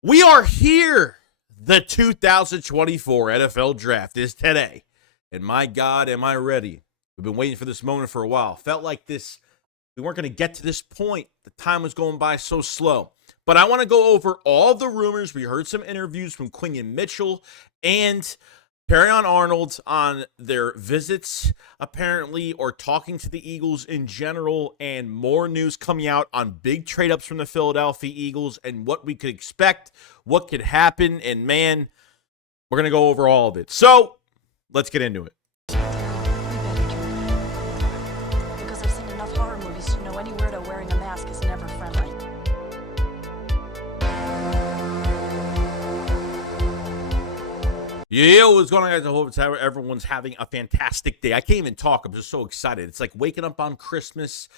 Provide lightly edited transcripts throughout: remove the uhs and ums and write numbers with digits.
We are here. The 2024 NFL Draft is today. And my God, am I ready? We've been waiting for this moment for a while. Felt like we weren't going to get to this point. The time was going by so slow. But I want to go over all the rumors. We heard some interviews from Quinion Mitchell and Arnold on their visits, apparently, or talking to the Eagles in general, and more news coming out on big trade-ups from the Philadelphia Eagles and what we could expect, what could happen, and man, we're going to go over all of it. So, let's get into it. Because I've seen enough horror movies to know any weirdo wearing a mask is never friendly. Yeah, what's going on, guys? I hope everyone's having a fantastic day. I can't even talk. I'm just so excited. It's like waking up on Christmas,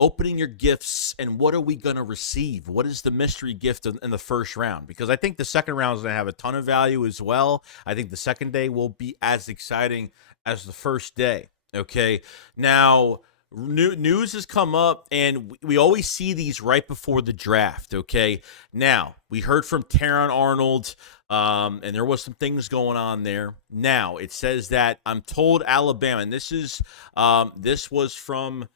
opening your gifts, and what are we going to receive? What is the mystery gift in the first round? Because I think the second round is going to have a ton of value as well. I think the second day will be as exciting as the first day. Okay, now news has come up, and we always see these right before the draft. Okay, now we heard from Arnold. And there was some things going on there. Now it says that I'm told Alabama, and this was from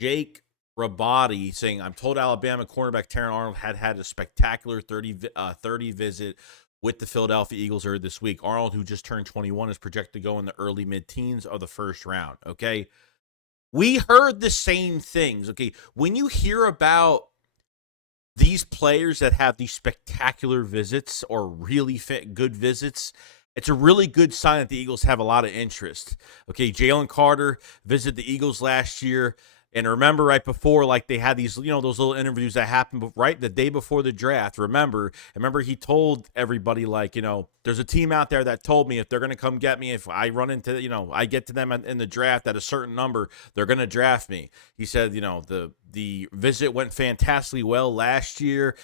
Jake Rabati saying, I'm told Alabama cornerback Arnold had a spectacular 30 visit with the Philadelphia Eagles earlier this week. Arnold, who just turned 21, is projected to go in the early mid-teens of the first round. Okay, we heard the same things. Okay, when you hear about these players that have these spectacular visits or really good visits, it's a really good sign that the Eagles have a lot of interest. Okay, Jalen Carter visited the Eagles last year. And remember right before, like they had these, those little interviews that happened right the day before the draft. Remember he told everybody, like, there's a team out there that told me if they're going to come get me, if I run into, I get to them in the draft at a certain number, they're going to draft me. He said, the visit went fantastically well last year.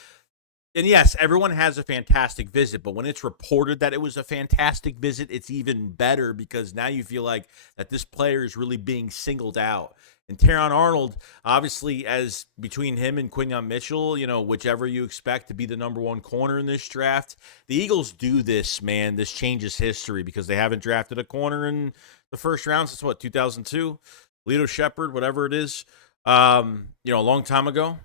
And yes, everyone has a fantastic visit, but when it's reported that it was a fantastic visit, it's even better because now you feel like that this player is really being singled out. And Arnold, obviously, as between him and Quinion Mitchell, whichever you expect to be the number one corner in this draft, the Eagles do this, man. This changes history because they haven't drafted a corner in the first round since, 2002? Lito Shepard, whatever it is, a long time ago.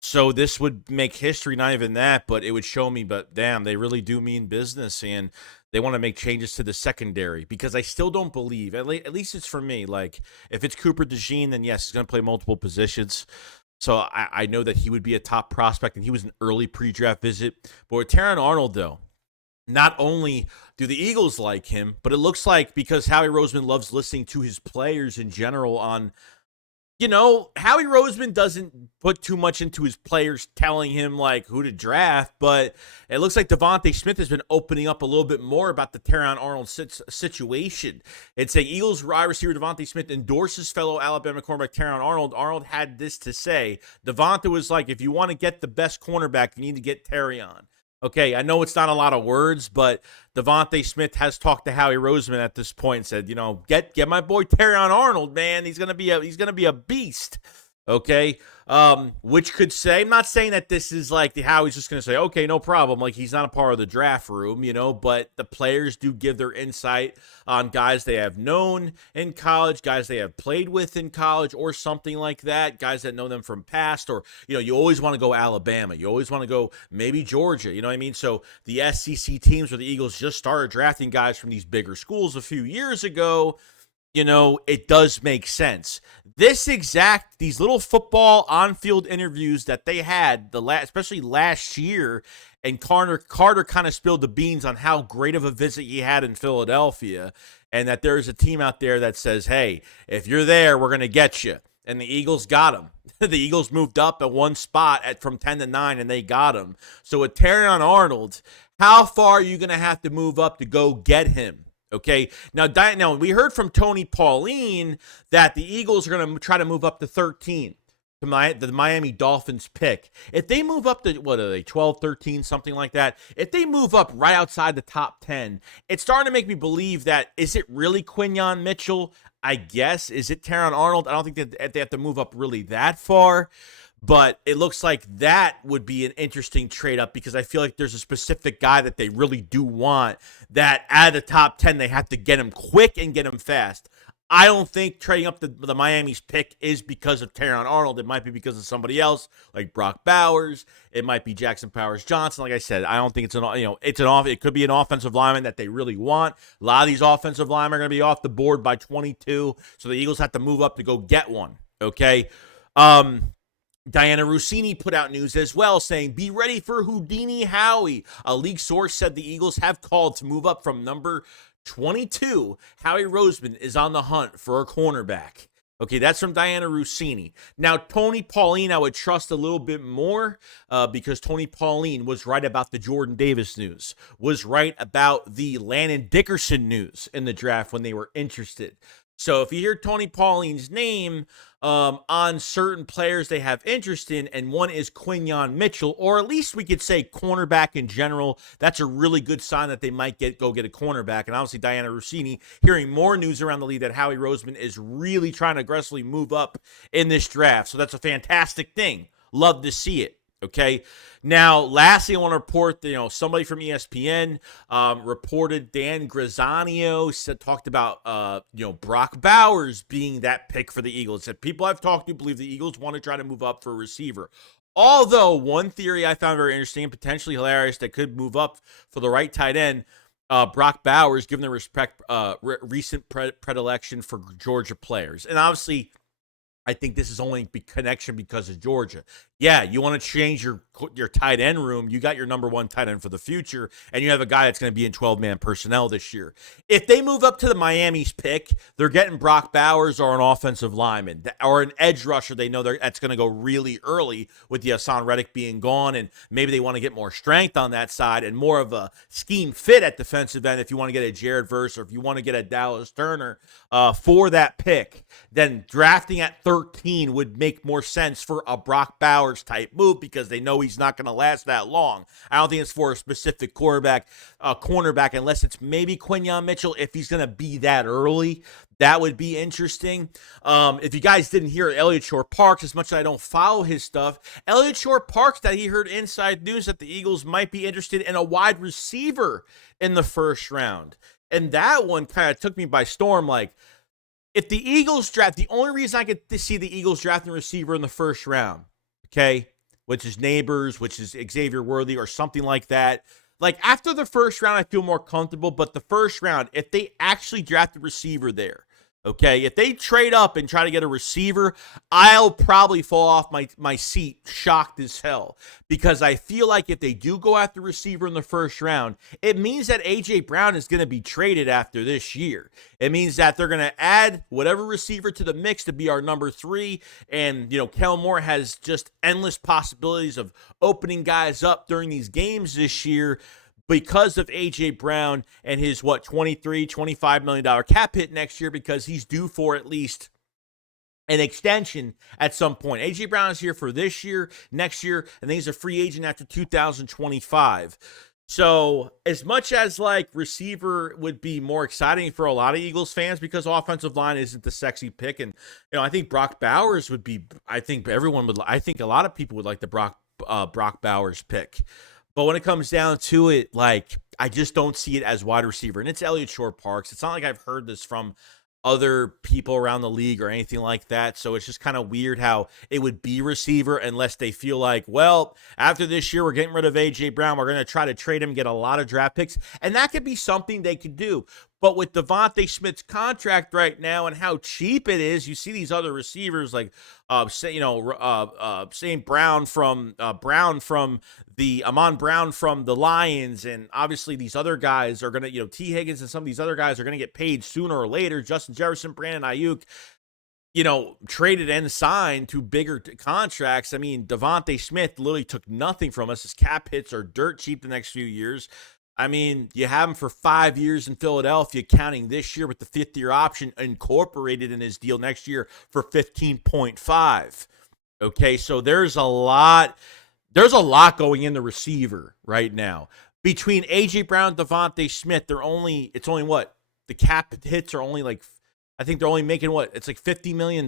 So this would make history, not even that, but it would show me, but damn, they really do mean business, and they want to make changes to the secondary because I still don't believe, at least it's for me, like if it's Cooper DeJean, then yes, he's going to play multiple positions. So I know that he would be a top prospect, and he was an early pre-draft visit. But with Arnold, though, not only do the Eagles like him, but it looks like because Howie Roseman loves listening to his players in general on – Howie Roseman doesn't put too much into his players telling him, like, who to draft, but it looks like Devontae Smith has been opening up a little bit more about the Arnold situation. It's saying Eagles wide receiver Devontae Smith endorses fellow Alabama cornerback Arnold. Arnold had this to say. Devontae was like, if you want to get the best cornerback, you need to get Terrion. Okay, I know it's not a lot of words, but Devontae Smith has talked to Howie Roseman at this point and said, get my boy Arnold, man. He's gonna be a beast. Okay, which could say, I'm not saying that this is like Howie's just gonna say, okay, no problem. Like he's not a part of the draft room, but the players do give their insight on guys they have known in college, guys they have played with in college, or something like that. Guys that know them from past, or you always want to go Alabama, you always want to go maybe Georgia. You know what I mean? So the SEC teams where the Eagles just started drafting guys from these bigger schools a few years ago. It does make sense. These little football on-field interviews that they had, especially last year, and Carter kind of spilled the beans on how great of a visit he had in Philadelphia, and that there's a team out there that says, hey, if you're there, we're going to get you. And the Eagles got him. The Eagles moved up at one spot from 10 to 9, and they got him. So with Arnold, how far are you going to have to move up to go get him? Okay, now we heard from Tony Pauline that the Eagles are going to try to move up to 13 to the Miami Dolphins pick. If they move up to, 12, 13, something like that, if they move up right outside the top 10, it's starting to make me believe that, is it really Quinion Mitchell? I guess. Is it Arnold? I don't think that they have to move up really that far. But it looks like that would be an interesting trade up because I feel like there's a specific guy that they really do want that out of the top 10, they have to get him quick and get him fast. I don't think trading up the Miami's pick is because of Taron Arnold. It might be because of somebody else like Brock Bowers. It might be Jackson Powers Johnson. Like I said, I don't think it's it could be an offensive lineman that they really want. A lot of these offensive linemen are going to be off the board by 22, so the Eagles have to move up to go get one. Okay. Diana Rossini put out news as well saying, be ready for Houdini Howie. A league source said the Eagles have called to move up from number 22. Howie Roseman is on the hunt for a cornerback. Okay, that's from Diana Rossini. Now, Tony Pauline, I would trust a little bit more because Tony Pauline was right about the Jordan Davis news, was right about the Landon Dickerson news in the draft when they were interested. So if you hear Tony Pauline's name on certain players they have interest in, and one is Quinyon Mitchell, or at least we could say cornerback in general, that's a really good sign that they might go get a cornerback. And obviously Diana Rossini hearing more news around the league that Howie Roseman is really trying to aggressively move up in this draft. So that's a fantastic thing. Love to see it. Okay. Now, lastly, I want to report, somebody from ESPN reported Dan Grazzano talked about, Brock Bowers being that pick for the Eagles. Said people I've talked to believe the Eagles want to try to move up for a receiver. Although one theory I found very interesting and potentially hilarious that could move up for the right tight end, Brock Bowers, given the recent predilection for Georgia players. And obviously, I think this is only connection because of Georgia. Yeah, you want to change your tight end room. You got your number one tight end for the future, and you have a guy that's going to be in 12-man personnel this year. If they move up to the Miami's pick, they're getting Brock Bowers or an offensive lineman or an edge rusher. They know that's going to go really early with the HaasonReddick being gone, and maybe they want to get more strength on that side and more of a scheme fit at defensive end if you want to get a Jared Verse or if you want to get a Dallas Turner for that pick. Then drafting at 13 would make more sense for a Brock Bowers type move because they know he's not going to last that long. I don't think it's for a specific cornerback unless it's maybe Quinyon Mitchell if he's going to be that early. That would be interesting. If you guys didn't hear Elliott Shore-Parks, as much as I don't follow his stuff, Elliott Shore-Parks that he heard inside news that the Eagles might be interested in a wide receiver in the first round. And that one kind of took me by storm. Like, if the Eagles draft, the only reason I could see the Eagles drafting a receiver in the first round, okay, which is Neighbors, which is Xavier Worthy or something like that. Like, after the first round, I feel more comfortable. But the first round, if they actually draft a receiver there, okay, if they trade up and try to get a receiver, I'll probably fall off my seat shocked as hell because I feel like if they do go after receiver in the first round, it means that A.J. Brown is going to be traded after this year. It means that they're going to add whatever receiver to the mix to be our number 3. And, Kellen Moore has just endless possibilities of opening guys up during these games this year because of A.J. Brown and his, $23, $25 million cap hit next year because he's due for at least an extension at some point. A.J. Brown is here for this year, next year, and then he's a free agent after 2025. So as much as receiver would be more exciting for a lot of Eagles fans because offensive line isn't the sexy pick. And, I think Brock Bowers would be, I think a lot of people would like the Brock Bowers pick. But when it comes down to it, I just don't see it as wide receiver. And it's Elliott Shore-Parks. It's not like I've heard this from other people around the league or anything like that. So it's just kind of weird how it would be receiver unless they feel like, well, after this year, we're getting rid of A.J. Brown. We're going to try to trade him, get a lot of draft picks. And that could be something they could do. But with Devontae Smith's contract right now and how cheap it is, you see these other receivers like, St. Brown from Amon Brown from the Lions, and obviously these other guys are gonna, T. Higgins and some of these other guys are gonna get paid sooner or later. Justin Jefferson, Brandon Ayuk, traded and signed to bigger contracts. I mean, Devontae Smith literally took nothing from us. His cap hits are dirt cheap the next few years. I mean, you have him for 5 years in Philadelphia, counting this year with the 5th-year option incorporated in his deal next year for 15.5. Okay, so there's a lot going in the receiver right now. Between A.J. Brown and Devontae Smith, the cap hits are only I think they're only making what? It's like $50 million.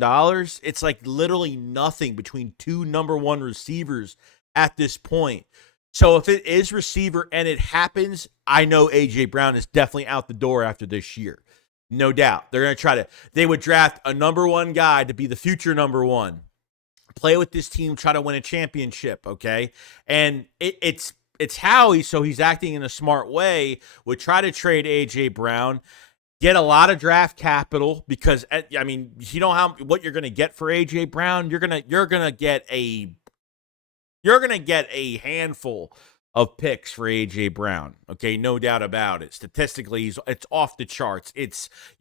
It's like literally nothing between two number one receivers at this point. So if it is receiver and it happens, I know A.J. Brown is definitely out the door after this year. No doubt. They're going to they would draft a number one guy to be the future number one, play with this team, try to win a championship, okay? And it's Howie, so he's acting in a smart way, would try to trade A.J. Brown, get a lot of draft capital because, I mean, you know what you're going to get for A.J. Brown? You're going to get a handful of picks for A.J. Brown. Okay, no doubt about it. Statistically, it's off the charts.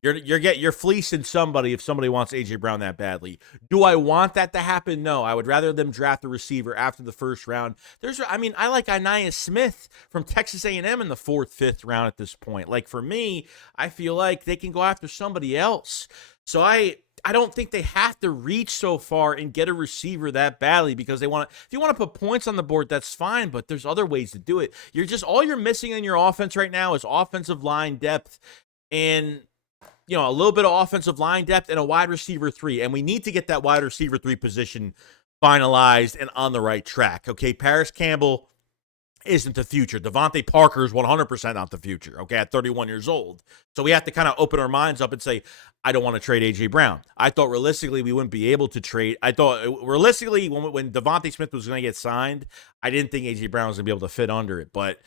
You're fleecing somebody if somebody wants A.J. Brown that badly. Do I want that to happen? No. I would rather them draft a receiver after the first round. I like Anaya Smith from Texas A&M in the 4th, 5th round at this point. Like, for me, I feel like they can go after somebody else. So I don't think they have to reach so far and get a receiver that badly because if you want to put points on the board, that's fine, but there's other ways to do it. All you're missing in your offense right now is offensive line depth and, a little bit of offensive line depth and a wide receiver 3. And we need to get that wide receiver 3 position finalized and on the right track. Okay. Paris Campbell isn't the future. Devontae Parker is 100% not the future, okay, at 31 years old. So we have to kind of open our minds up and say, I don't want to trade A.J. Brown. I thought realistically we wouldn't be able to trade. I thought realistically when Devontae Smith was going to get signed, I didn't think A.J. Brown was going to be able to fit under it. But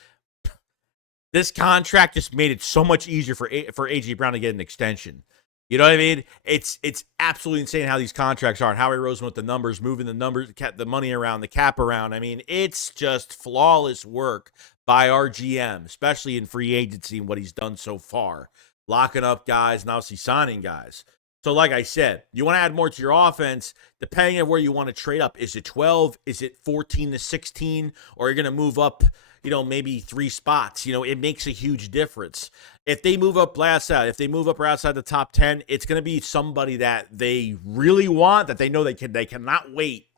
this contract just made it so much easier for A.J. Brown to get an extension. You know what I mean? It's absolutely insane how these contracts are. And Howie Roseman with the numbers, moving the numbers, the money around, the cap around. I mean, it's just flawless work by our GM, especially in free agency and what he's done so far. Locking up guys and obviously signing guys. So like I said, you want to add more to your offense, depending on where you want to trade up. Is it 12? Is it 14 to 16? Or you're going to move up, maybe 3 spots. It makes a huge difference. If they move up outside the top 10, it's going to be somebody that they really want, that they know they cannot wait.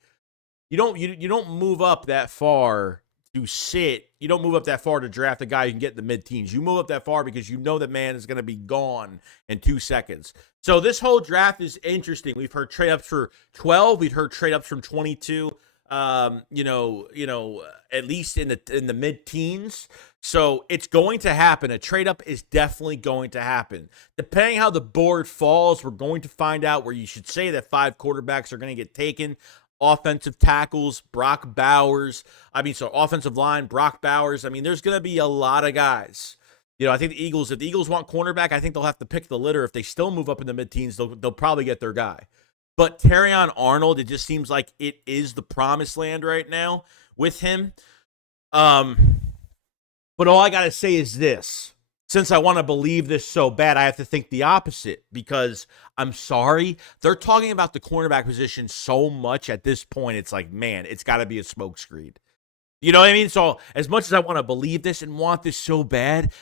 You don't move up that far to sit. You don't move up that far to draft a guy you can get in the mid-teens. You move up that far because you know that man is going to be gone in 2 seconds. So this whole draft is interesting. We've heard trade-ups for 12. We've heard trade-ups from 22. At least in the mid-teens. So it's going to happen. A trade-up is definitely going to happen. Depending how the board falls, we're going to find out where you should say that 5 quarterbacks are going to get taken. Offensive tackles, offensive line, Brock Bowers. There's going to be a lot of guys. I think if the Eagles want cornerback, I think they'll have to pick the litter. If they still move up in the mid-teens, they'll probably get their guy. But Terrion Arnold, it just seems like it is the promised land right now with him. But all I got to say is this. Since I want to believe this so bad, I have to think the opposite because I'm sorry. They're talking about the cornerback position so much at this point. It's like, man, it's got to be a smokescreen. You know what I mean? So as much as I want to believe this and want this so bad,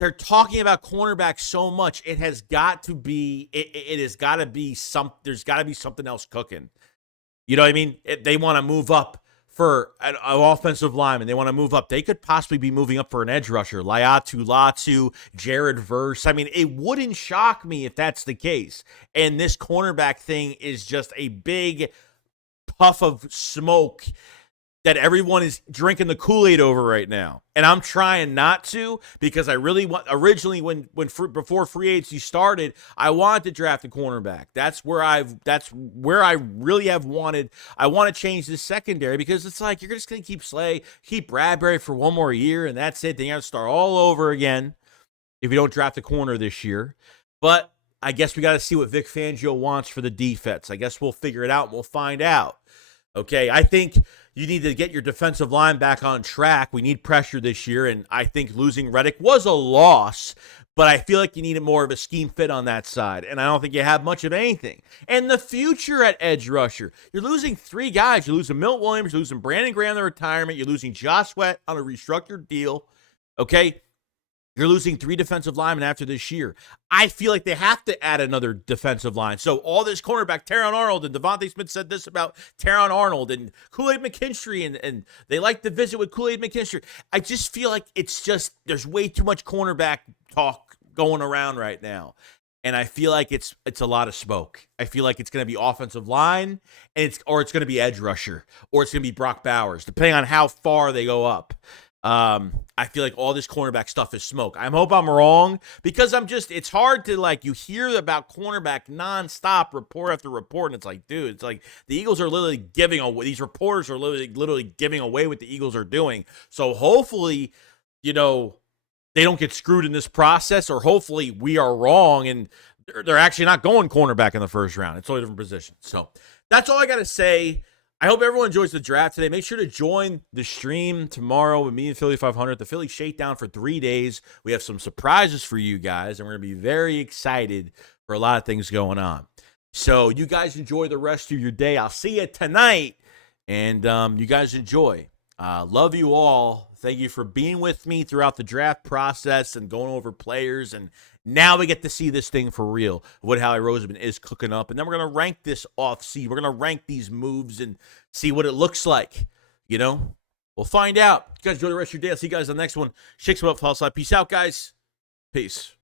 they're talking about cornerback so much. It has got to be. It has got to be some. There's got to be something else cooking. You know what I mean? They want to move up for an offensive lineman. They want to move up. They could possibly be moving up for an edge rusher. Laiatu Latu, Jared Verse. It wouldn't shock me if that's the case. And this cornerback thing is just a big puff of smoke that everyone is drinking the Kool-Aid over right now. And I'm trying not to because I really want, originally before free agency started, I wanted to draft a cornerback. That's where I really have wanted. I want to change the secondary because it's like, you're just going to keep Slay, keep Bradbury for one more year and that's it. Then you have to start all over again if you don't draft a corner this year. But I guess we got to see what Vic Fangio wants for the defense. I guess we'll figure it out and we'll find out. Okay, I think you need to get your defensive line back on track. We need pressure this year, and I think losing Reddick was a loss, but I feel like you needed more of a scheme fit on that side, and I don't think you have much of anything. And the future at edge rusher, you're losing 3 guys. You're losing Milt Williams, you're losing Brandon Graham in retirement, you're losing Josh Sweat on a restructured deal, okay? You're losing 3 defensive linemen after this year. I feel like they have to add another defensive line. So all this cornerback, Terrion Arnold, and Devontae Smith said this about Terrion Arnold and Kool-Aid McKinstry, and they like to visit with Kool-Aid McKinstry. I just feel like there's way too much cornerback talk going around right now. And I feel like it's a lot of smoke. I feel like it's going to be offensive line, and it's going to be edge rusher, or it's going to be Brock Bowers, depending on how far they go up. I feel like all this cornerback stuff is smoke. I hope I'm wrong, because it's hard to, like, you hear about cornerback nonstop, report after report, and it's like, dude, it's like the Eagles are literally giving away, these reporters are literally giving away what the Eagles are doing. So hopefully, they don't get screwed in this process, or hopefully we are wrong and they're actually not going cornerback in the first round. It's a totally different position. So that's all I got to say. I hope everyone enjoys the draft today. Make sure to join the stream tomorrow with me and Philly 500, the Philly Shakedown for 3 days. We have some surprises for you guys, and we're going to be very excited for a lot of things going on. So you guys enjoy the rest of your day. I'll see you tonight, and you guys enjoy. Love you all. Thank you for being with me throughout the draft process and going over players. And now we get to see this thing for real, what Howie Roseman is cooking up. And then we're going to rank this off-seed. We're going to rank these moves and see what it looks like. We'll find out. You guys enjoy the rest of your day. I'll see you guys on the next one. Shakes them up, fall side. Peace out, guys. Peace.